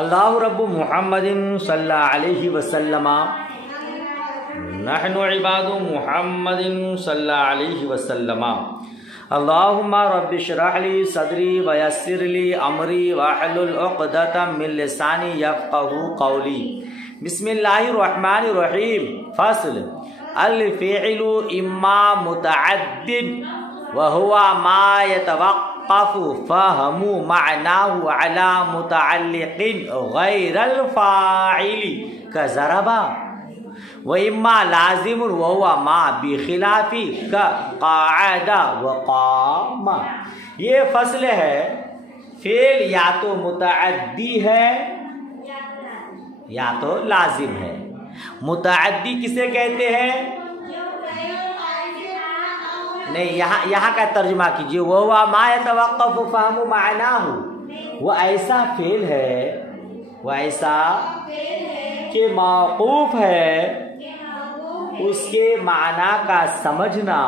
اللہ رب محمد صلی اللہ علیہ وسلم نحن عباد محمد صلی اللہ علیہ وسلم اللہم رب اشرح لی صدری ویسر لی امری واحلل عقدۃ من لسانی یفقہوا قولی۔ بسم اللہ الرحمن الرحیم۔ فصل الفعل اما متعد وهو ما يتوقف فهم معناه على متعلق غير الفاعل كضرب، واما لازم وهو ما بخلاف كقعد وقام۔ یہ فصل ہے، فعل یا تو متعدی ہے یا تو لازم ہے۔ متعدی کسے کہتے ہیں؟ نہیں، یہاں کا ترجمہ کیجیے۔ وہ ما يتوقف فهم معناه، وہ ایسا فعل ہے، وہ ایسا کہ موقوف ہے اس کے معنی کا سمجھنا،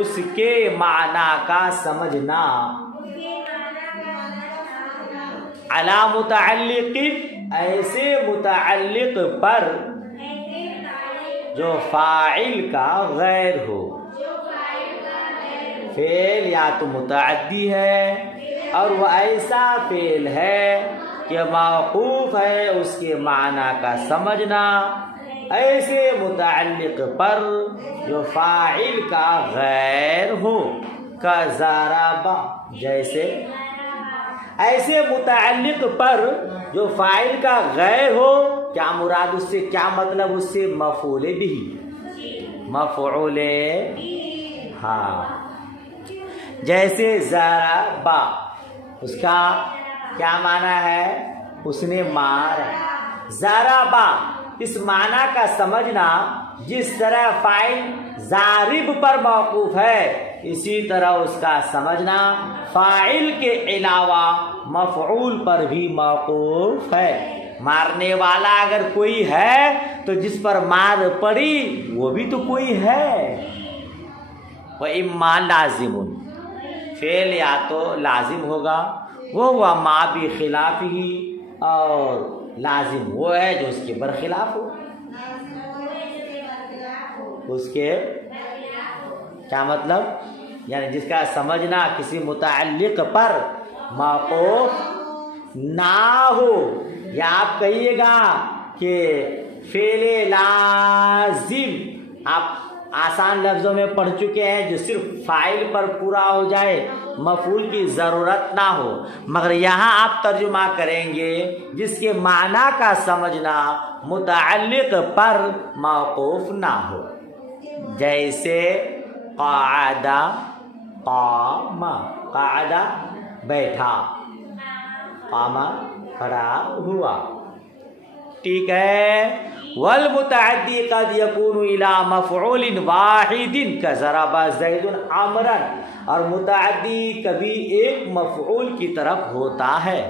اس کے معنی کا سمجھنا علی متعلق، ایسے متعلق پر جو فاعل کا غیر ہو۔ فعل یا تو متعدی ہے اور وہ ایسا فعل ہے کہ موقوف ہے اس کے معنی کا سمجھنا ایسے متعلق پر جو فاعل کا غیر ہو۔ کضرب، جیسے ایسے متعلق پر جو فاعل کا غیر ہو، کیا مراد اس سے، کیا مطلب اس سے؟ مفعول بھی، مفعول ہاں۔ جیسے ضرب، اس کا کیا معنی ہے؟ اس نے مارا۔ ضرب، اس معنی کا سمجھنا جس طرح فاعل ضارب پر موقوف ہے، اسی طرح اس کا سمجھنا فاعل کے علاوہ مفعول پر بھی موقوف ہے۔ مارنے والا اگر کوئی ہے تو جس پر مار پڑی وہ بھی تو کوئی ہے۔ وَإِمَّا لَازِمٌ، فعل یا تو لازم ہوگا، وہ ما بخلاف ہی، اور لازم وہ ہے جو اس کے برخلاف ہو۔ اس کے کیا مطلب؟ یعنی جس کا سمجھنا کسی متعلق پر موقوف نہ ہو، یا آپ کہیے گا کہ فعل لازم آپ آسان لفظوں میں پڑھ چکے ہیں جو صرف فاعل پر پورا ہو جائے، مفعول کی ضرورت نہ ہو، مگر یہاں آپ ترجمہ کریں گے جس کے معنی کا سمجھنا متعلق پر موقوف نہ ہو۔ جیسے قعد، قام، قعد بیٹھا، قام کھڑا ہوا، ٹھیک ہے۔ والمتعدی قد یکون الی مفعول واحد کضرب زید عمرا، اور متعدی کبھی ایک مفعول کی طرف ہوتا ہے،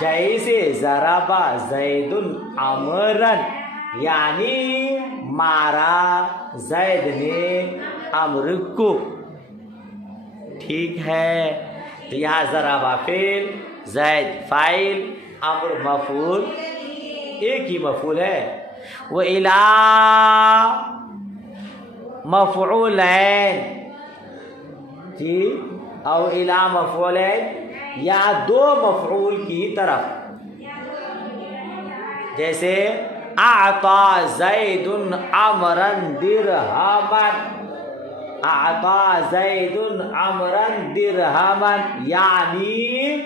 جیسے ضرب زید عمرا، یعنی مارا زید نے عمر کو، ٹھیک ہے۔ تو یہاں ضرب فعل، زید فاعل، عمر مفعول، ایک ہی مفعول ہے۔ وَإِلَى مفعولین، جی، او اِلَى مفعولین، یا دو مفعول کی طرف، جیسے اعطى زید عمرا درہما، اعطى زید عمرا درہما، یعنی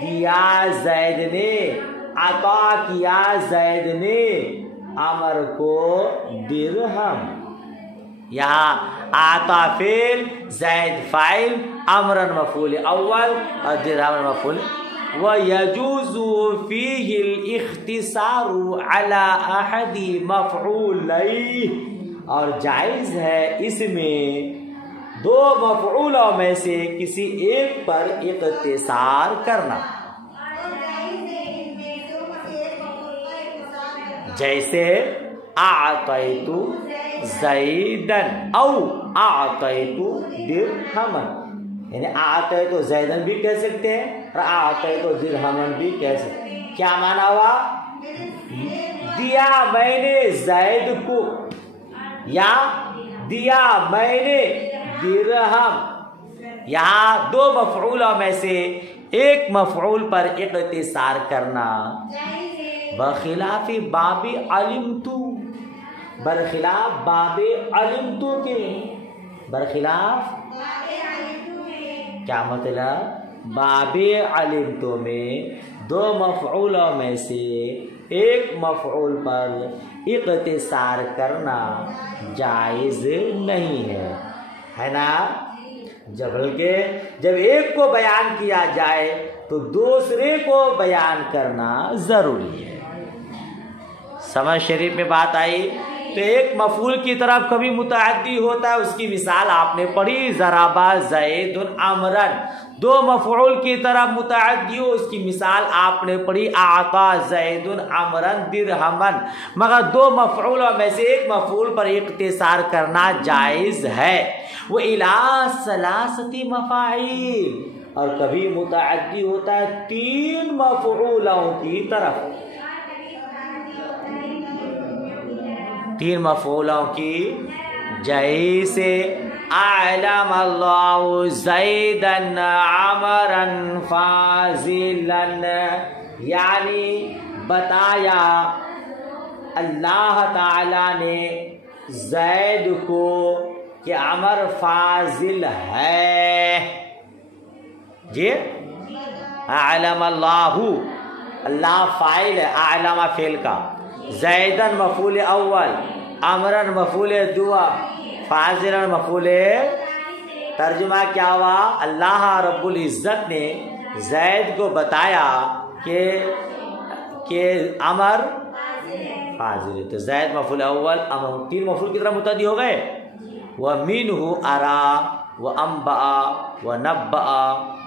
دیا زید نے، عطا کیا زید نے عمر کو درہم۔ یہاں اعطا فعل، زید فاعل، عمرا مفعول اول اور درہما مفعول۔ وَيَجُوزُ فِيهِ الْاخْتِصَارُ عَلَى أَحَدِ مَفْعُولَيْهِ، اور جائز ہے اس میں دو مفعولوں میں سے کسی ایک پر اختصار کرنا، جیسے اعطیت زیدن او اعطیت درہما، یعنی آتے تو زیدن بھی کہہ سکتے ہیں اور آتے تو درہمن بھی کہہ سکتے ہیں. کیا معنی ہوا؟ دیا میں نے زید کو یا دیا میں نے درہم. یہاں دو مفعولوں میں سے ایک مفعول پر اقتصار کرنا بخلاف باب علمتو، برخلاف باب علمتو کے. برخلاف کیا مطلب؟ باب علمتو میں دو مفعولوں میں سے ایک مفعول پر اقتصار کرنا جائز نہیں ہے نا. بلکہ جب ایک کو بیان کیا جائے تو دوسرے کو بیان کرنا ضروری ہے. سمجھ شریف میں بات آئی؟ تو ایک مفعول کی طرف کبھی متعدی ہوتا ہے، اس کی مثال آپ نے پڑھی ضربا زید عمرن. دو مفعول کی طرف متعدی ہو، اس کی مثال آپ نے پڑھی اعطا زید عمرن درہمن. مگر دو مفعولوں میں سے ایک مفعول پر اقتصار کرنا جائز ہے. وہ الی ثلاثتی مفاعیل، اور کبھی متعدی ہوتا ہے تین مفعولوں کی طرف. تین مفعولوں کی، جیسے اعلم اللہ زیدن عمرن فاضلن، یعنی بتایا اللہ تعالی نے زید کو کہ عمر فاضل ہے. جی اعلم اللہ، اللہ فاعل ہے، اعلم فعل کا، زیدن مفعول اول، عمرن مفعول دوم، فاضلن مفعول. ترجمہ کیا ہوا؟ اللہ رب العزت نے زید کو بتایا کہ عمر فاضل ہے. تو زید مفعول اول، عمر، تین مفعول کی طرح متعدی ہو گئے. وَمِنْهُ أَرَى وَأَنْبَأَ وَنَبَّأَ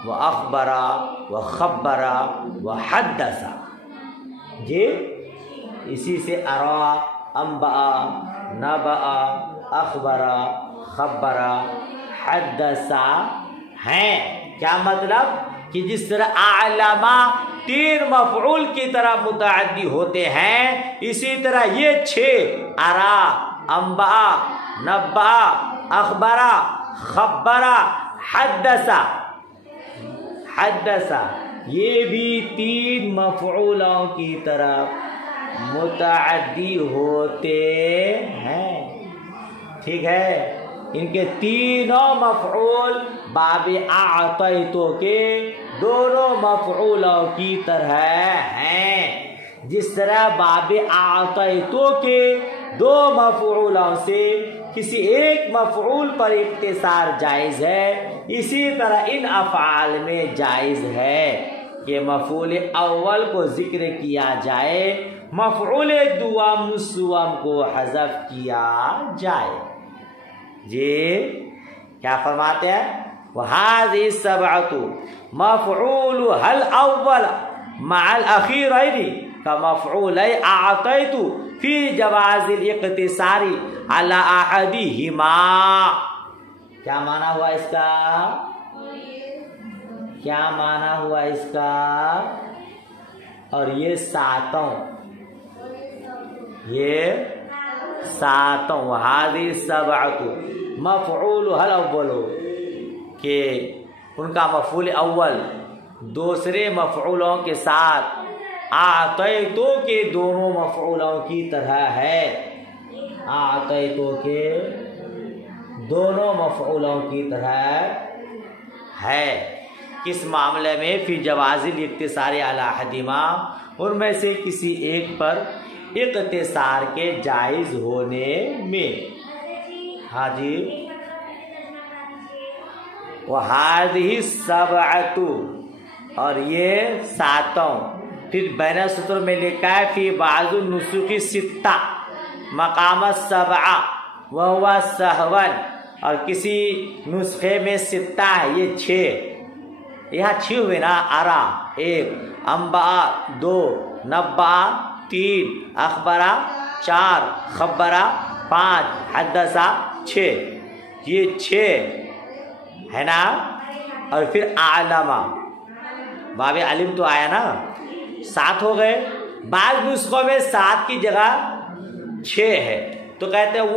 وَأَخْبَرَ وَخَبَّرَ وَحَدَّثَ. جی اسی سے ارا، انبأ، نبأ، اخبر، خبر، حدث ہیں. کیا مطلب؟ کہ جس طرح اعلما تین مفعول کی طرح متعدی ہوتے ہیں، اسی طرح یہ چھ ارا، انبأ، نبأ، اخبر، خبر، حدث یہ بھی تین مفعولوں کی طرف متعدی ہوتے ہیں. ٹھیک ہے؟ ان کے تینوں مفعول باب اعطیتو کے دونوں مفعولوں کی طرح ہیں. جس طرح باب اعطیتو کے دو مفعولوں سے کسی ایک مفعول پر اقتصار جائز ہے، اسی طرح ان افعال میں جائز ہے کہ مفعول اول کو ذکر کیا جائے، مفعول دوم کو حذف کیا جائے. جی کیا فرماتے ہیں؟ وَهَذِهِ السَّبْعَةُ مَفْعُولُهَا الْأَوَّلَ مَعَ الْأَخِيرَيْنِ كَمَفْعُولَيْ أَعْطَيْتُ فِي جَوَازِ الْاقْتِصَارِ عَلَى أَحَدِهِمَا. کیا معنی ہوا اس کا؟ کیا معنی ہوا اس کا؟ اور یہ ساتوں وَهَذِهِ السَّبْعَةُ مَفْعُولُهَا الْأَوَّلُ کہ ان کا مفعول اول دوسرے مفعولوں کے ساتھ اعطیتو کے دونوں مفعولوں کی طرح ہے. اعطیتو کے دونوں مفعولوں کی طرح ہے. کس معاملے میں؟ فی جواز الاقتصار علی احدہما، ان میں سے کسی ایک پر اقتصار کے جائز ہونے میں. ہاں جی. وَهَذِهِ السَّبْعَةُ اور یہ ساتوں. پھر بین سطر میں لکھا ہے فی بعض النسخ ستہ مقام السبعہ وہو سہون، اور کسی نسخے میں ستہ ہے، یہ چھ. یہاں چھ ہوئے نا. ارا ایک، انباء دو، نبا تین، اخبرہ چار، خبرہ پانچ، حدثہ چھ. یہ چھ ہے نا. اور پھر اعلما، باب علم تو آیا نا، 7 ہو گئے. بعض نسخوں میں 7 کی جگہ 6 ہے، تو کہتے ہیں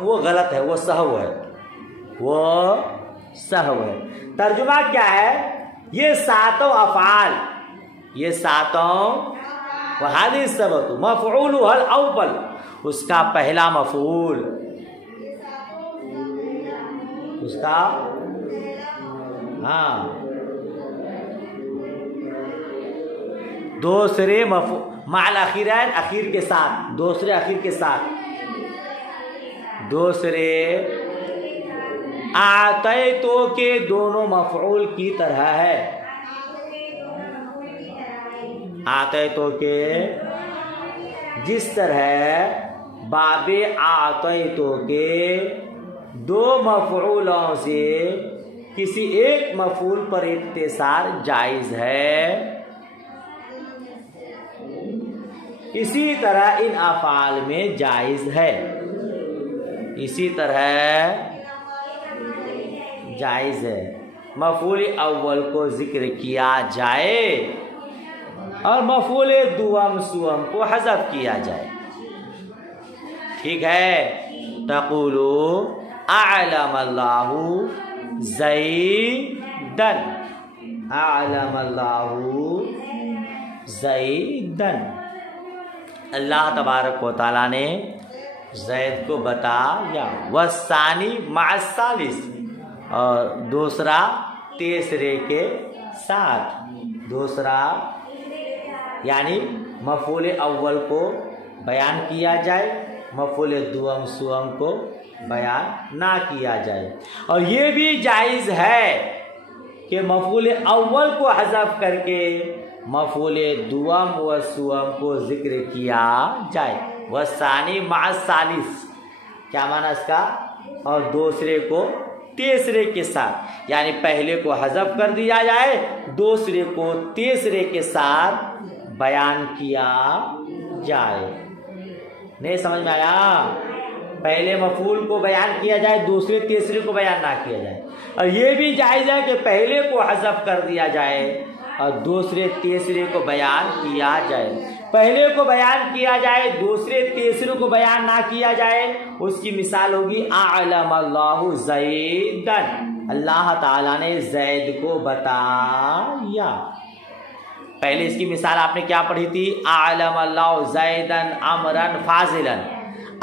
وہ غلط ہے، وہ سہو ہے، وہ سہو ہے. ترجمہ کیا ہے؟ یہ 7 افعال، یہ 7 وہذہ السبت مفعولها الاول، اس کا پہلا مفعول، اس کا دوسرے مفعول مع الاخیرین، اخیر کے ساتھ، دوسرے اخیر کے ساتھ، دوسرے اعطیتو کے دونوں مفعول کی طرح ہے. اعطیتو کے جس طرح باب اعطیتو کے 2 مفعولوں سے کسی ایک مفعول پر اختصار جائز ہے، اسی طرح ان افعال میں جائز ہے، اسی طرح جائز ہے مفعول اول کو ذکر کیا جائے اور مفعول دوم سوم کو حذف کیا جائے. ٹھیک ہے. تقولو اعلم اللہ زیدن، اعلم اللہ زیدن، اللہ تبارک و تعالیٰ نے زید کو بتایا. والثانی مع الثالث، اور دوسرا تیسرے کے ساتھ، دوسرا یعنی مفعول اول کو بیان کیا جائے، مفعول دوم سوم کو بیان نہ کیا جائے. اور یہ بھی جائز ہے کہ مفعول اول کو حذف کر کے مفعول دوم و سوم کو ذکر کیا جائے. والثانی مع الثالث، کیا معنی اس کا؟ اور دوسرے کو تیسرے کے ساتھ، یعنی پہلے کو حذف کر دیا جائے، دوسرے کو تیسرے کے ساتھ بیان کیا جائے. نہیں سمجھ میں آیا؟ پہلے مفعول کو بیان کیا جائے، دوسرے تیسرے کو بیان نہ کیا جائے. اور یہ بھی جائز ہے کہ پہلے کو حذف کر دیا جائے اور دوسرے تیسرے کو بیان کیا جائے. پہلے کو بیان کیا جائے، دوسرے تیسرے کو بیان نہ کیا جائے، اس کی مثال ہوگی اعلم اللہ زیدن، اللہ تعالیٰ نے زید کو بتایا. پہلے اس کی مثال آپ نے کیا پڑھی تھی؟ اعلم اللہ زیدن امرن فاضلن.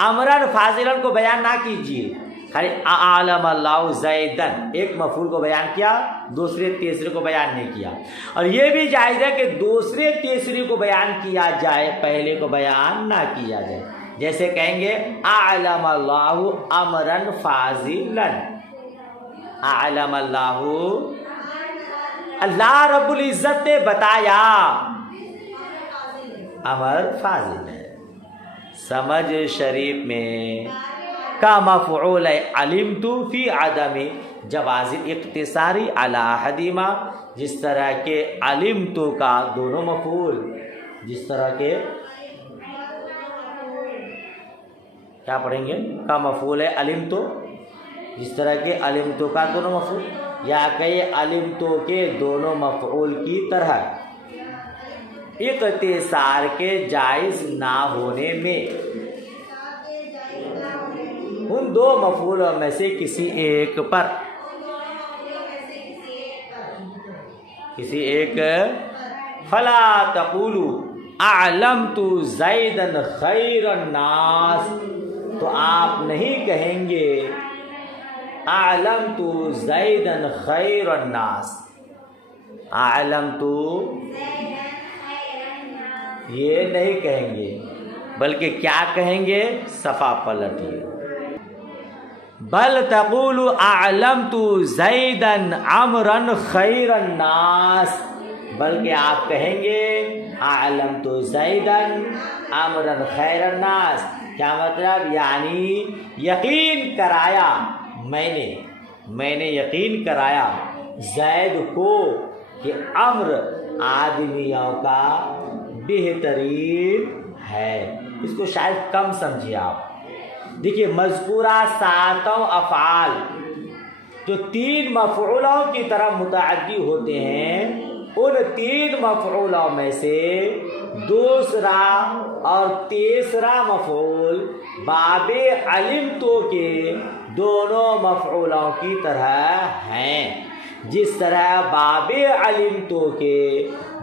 امرن فاضلن کو بیان نہ کیجیے، خالی اعلم اللہ زیدن ایک مفعول کو بیان کیا، دوسرے تیسرے کو بیان نہیں کیا. اور یہ بھی جائز ہے کہ دوسرے تیسرے کو بیان کیا جائے، پہلے کو بیان نہ کیا جائے. جیسے کہیں گے اعلم اللہ امرن فاضلن، اعلم اللہ، اللہ رب العزت نے بتایا امر فاضل ہے. سمجھ شریف میں کا مفعول علمت فی عدم جواز اقتصاری علی احدہما، جس طرح کے علمت کا دونوں مفعول، جس طرح کے کیا پڑھیں گے؟ کا مفعول ہے علمت، جس طرح کے علمت کا دونوں مفعول، یا کہ علمت کے دونوں مفعول کی طرح اختصار کے جائز نہ ہونے میں ان 2 مفعولوں میں سے کسی ایک پر، کسی ایک، فلا تقولوا اعلمت زیدن خیر الناس، تو آپ نہیں کہیں گے اعلمت زیدن خیر الناس، اعلمت یہ نہیں کہیں گے، بلکہ کیا کہیں گے؟ صفحہ پلٹیے. بل تقول اعلمت زیدن عمرن خیر الناس، بلکہ آپ کہیں گے اعلمت زیدن عمرن خیر الناس. کیا مطلب؟ یعنی یقین کرایا میں نے یقین کرایا زید کو کہ عمر آدمیوں کا بہترین ہے. اس کو شاید کم سمجھیے آپ. دیکھیے مذکورہ 7 افعال جو 3 مفعولوں کی طرف متعدی ہوتے ہیں ان 3 مفعولوں میں سے دوسرا اور تیسرا مفعول باب علمتو کے دونوں مفعولوں کی طرح ہیں. جس طرح باب علمتو کے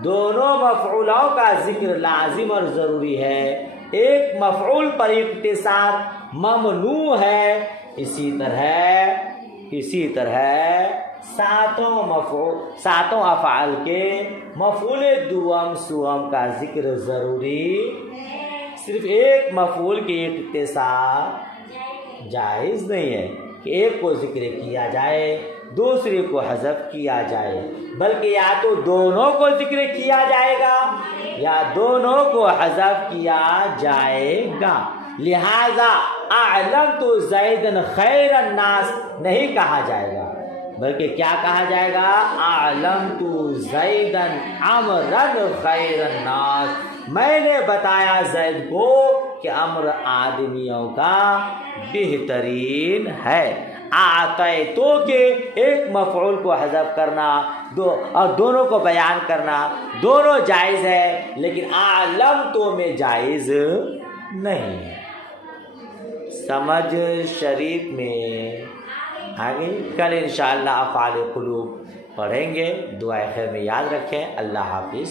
دونوں مفعولوں کا ذکر لازم اور ضروری ہے، ایک مفعول پر اقتصار ممنوع ہے، اسی طرح ساتوں افعال کے مفعول دوم سوم کا ذکر ضروری. صرف ایک مفعول کی اقتصار جائز نہیں ہے کہ ایک کو ذکر کیا جائے دوسرے کو حذف کیا جائے، بلکہ یا تو دونوں کو ذکر کیا جائے گا یا دونوں کو حذف کیا جائے گا. لہذا اعلمت زیدن خیر الناس نہیں کہا جائے گا، بلکہ کیا کہا جائے گا؟ اعلمت زیدن عمرن خیر الناس، میں نے بتایا زید کو کہ امر آدمیوں کا بہترین ہے. اعطیتو کے ایک مفعول کو حذف کرنا اور دونوں کو بیان کرنا دونوں جائز ہے، لیکن اعلمتو میں جائز نہیں ہے. سمجھ شریف میں آگے کل انشاءاللہ افعال قلوب پڑھیں گے. دعائے خیر میں یاد رکھیں. اللہ حافظ.